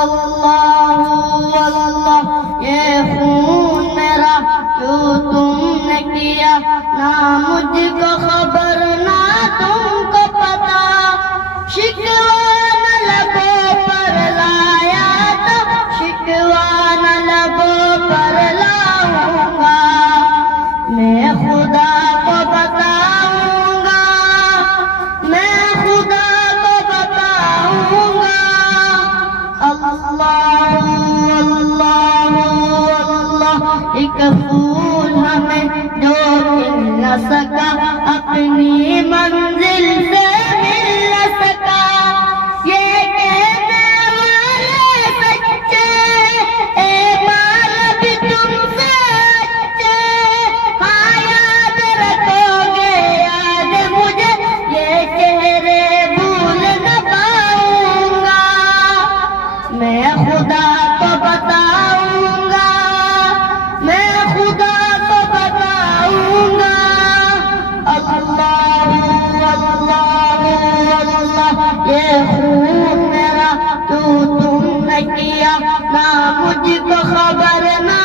अल्लाह अल्लाह, ये खून मेरा क्यों तुमने किया, ना मुझको खबर ना तुमको पता। शिकवा न लबों पर लाया तो शिकवा न लबों पर लाऊंगा, मैं खुदा को बताऊंगा, मैं खुदा को बताऊंगा। अल्लाह अल्लाह अल्लाह, एक फूल हमें जो मिल न सका, अपनी मंजिल से मिल न सका। ये कहने वाले सच्चे, ए माल भी तुमसे अच्छे। हाँ याद रखोगे याद मुझे, ये चेहरे भूल न पाऊंगा, मैं खुदा को बताऊंगा, मैं खुदा को बताऊंगा। अल्लाह अल्लाह अल्लाह, ये खून मेरा क्यों तुमने किया, ना मुझको खबर ना